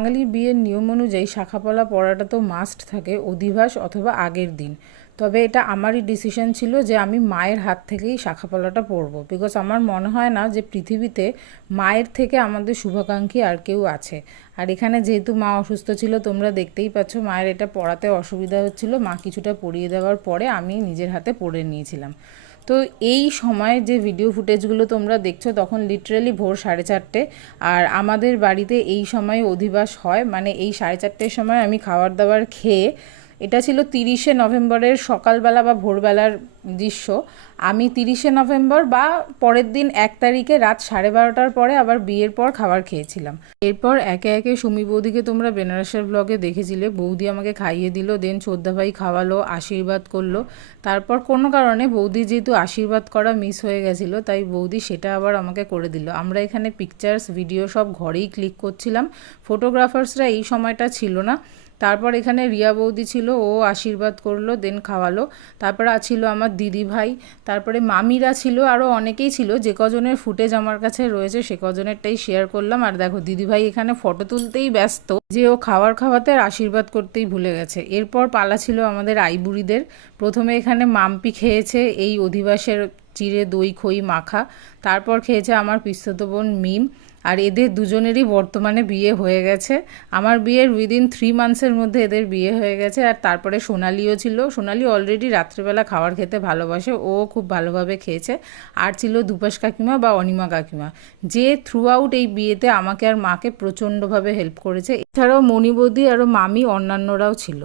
বাঙালির বিয়ের নিয়ম অনুযায়ী শাঁখাপলা পরাটা তো মাস্ট থাকে অধিবাস অথবা আগের দিন। তবে এটা আমারই ডিসিশন ছিল যে আমি মায়ের হাত থেকেই শাঁখাপলাটা পরবো, বিকজ আমার মনে হয় না যে পৃথিবীতে মায়ের থেকে আমাদের শুভাকাঙ্ক্ষী আর কেউ আছে। আর এখানে যেহেতু মা অসুস্থ ছিল, তোমরা দেখতেই পাচ্ছ মায়ের এটা পরাতে অসুবিধা হচ্ছিল, মা কিছুটা পরিয়ে দেওয়ার পরে আমি নিজের হাতে পরে নিয়েছিলাম। তো এই সময় যে ভিডিও ফুটেজগুলো তোমরা দেখছো তখন লিটারালি ভোর 4:30, আর আমাদের বাড়িতে এই সময় অধিবাস হয়, মানে এই 4:30 সময় আমি খাবার দাবার খেয়ে, এটা ছিল 30শে নভেম্বরের সকালবেলা বা ভোরবেলার দৃশ্য। আমি 30শে নভেম্বর বা পরের দিন 1 তারিখে রাত 12:30টার পরে আবার বিয়ের পর খাবার খেয়েছিলাম। এরপর একে একে সুমি বৌদিকে তোমরা বেনারসের ব্লগে দেখেছিলে, বৌদি আমাকে খাইয়ে দিল, দেন ছোদ্দা ভাই খাওয়ালো, আশীর্বাদ করলো। তারপর কোনো কারণে বৌদি যেহেতু আশীর্বাদ করা মিস হয়ে গেছিলো, তাই বৌদি সেটা আবার আমাকে করে দিল। আমরা এখানে পিকচার্স ভিডিও সব ঘরেই ক্লিক করছিলাম, ফটোগ্রাফার্সরা এই সময়টা ছিল না। তারপর এখানে রিয়া বৌদি ছিল, ও আশীর্বাদ করলো, দেন খাওয়ালো। তারপর ছিল আমার দিদি ভাই, তারপরে মামিরা ছিল, আরও অনেকেই ছিল। যে কজনের ফুটেজ আমার কাছে রয়েছে সে কজনেরটাই শেয়ার করলাম। আর দেখো দিদি ভাই এখানে ফটো তুলতেই ব্যস্ত, যে ও খাওয়াতে আর আশীর্বাদ করতেই ভুলে গেছে। এরপর পালা ছিল আমাদের আইবুড়িদের। প্রথমে এখানে মাম্পি খেয়েছে এই অধিবাসের চিড়ে দই খই মাখা, তারপর খেয়েছে আমার পিস্তত বোন মিম। আর এদের দুজনেরই বর্তমানে বিয়ে হয়ে গেছে। আমার বিয়ের উইদিন 3 মান্থসের মধ্যে এদের বিয়ে হয়ে গেছে। আর তারপরে সোনালিও ছিল। সোনালি অলরেডি রাত্রেবেলা খাবার খেতে ভালোবাসে, ও খুব ভালোভাবে খেয়েছে। আর ছিল দুপাশ কাকিমা বা অনিমা কাকিমা, যে থ্রু আউট এই বিয়েতে আমাকে আর মাকে প্রচণ্ডভাবে হেল্প করেছে। এছাড়াও মণি বৌদি আরও মামি অন্যান্যরাও ছিল।